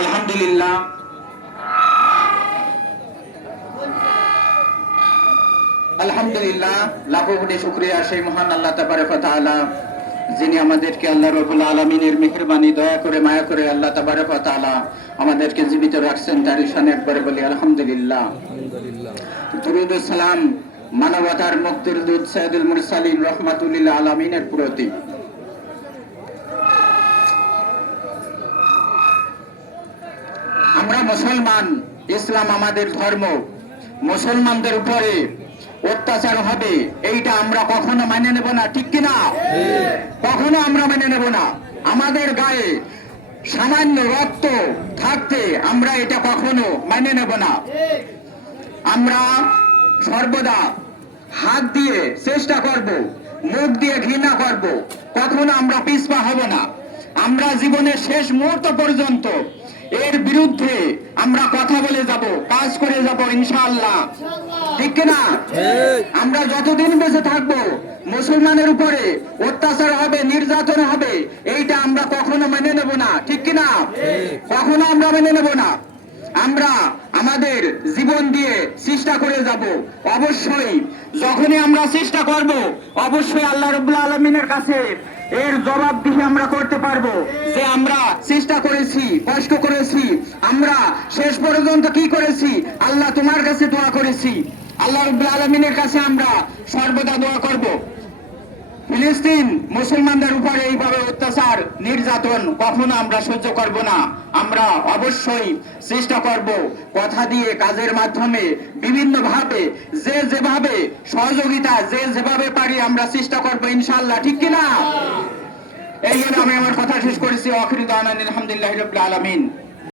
আলহামদুলিল্লাহ, আলহামদুলিল্লাহ, লাখো কোটি শুকরিয়া সেই মহান আল্লাহ তাবারক ওয়া তাআলা, যিনি আমাদেরকে আল্লাহ রাব্বুল আলামিনের মেহেরবানি, দয়া করে, মায়া করে আল্লাহ তাবারক ওয়া তাআলা আমাদেরকে জীবিত রাখছেন। তার শানে একবারে বলি আলহামদুলিল্লাহ। দরুদ ও সালাম মানবতার মুক্তির দূত সাইয়্যিদুল মুরসালিন রাহমাতুল লিল আলামিনের প্রতি। আমরা মুসলমান, ইসলাম আমাদের ধর্ম। মুসলমানদের উপরে অত্যাচার হবে এইটা আমরা কখনো মেনে নেব না, ঠিক কিনা? কখনো আমরা মেনে নেব না। আমাদের গায়ে সামান্য রক্ত থাকতে আমরা এটা কখনো মেনে নেব না। আমরা সর্বদা হাত দিয়ে চেষ্টা করব, মুখ দিয়ে ঘৃণা করব, কখনো আমরা পিছপা হব না। আমরা জীবনের শেষ মুহূর্ত পর্যন্ত এর বিরুদ্ধে আমরা কথা বলে যাব, কাজ করে যাব ইনশাআল্লাহ, ঠিক কিনা? আমরা যতদিন বেঁচে থাকবো মুসলমানের উপরে অত্যাচার হবে, নির্যাতন হবে, এইটা আমরা কখনো মেনে নেব না, ঠিক কিনা? কখনো আমরা মেনে নেব না। আমরা আমাদের জীবন দিয়ে চেষ্টা করে যাব। অবশ্যই যখনই আমরা চেষ্টা করব, অবশ্যই আল্লাহ রাব্বুল আলামিনের কাছে এর জবাবদিহি আমরা করতে পারবো যে আমরা চেষ্টা করেছি, কষ্ট করেছি, আমরা শেষ পর্যন্ত কি করেছি? আল্লাহ তোমার কাছে দোয়া করেছি, আল্লাহ রাব্বুল আলামিনের কাছে আমরা সর্বদা দোয়া করব। ফিলিস্তিন মুসলমানদের উপরে এইভাবে অত্যাচার, নির্যাতন কখনো আমরা সহ্য করব না। আমরা অবশ্যই চেষ্টা করব কথা দিয়ে, কাজের মাধ্যমে, বিভিন্ন ভাবে, যে যেভাবে সহযোগিতা, যে যেভাবে পারি আমরা চেষ্টা করব ইনশাআল্লাহ, ঠিক কিনা? এই জন্য আমি আমার কথা শেষ করেছি। আখিরু দাওয়ানা আলহামদুলিল্লাহি রাব্বিল আলামিন।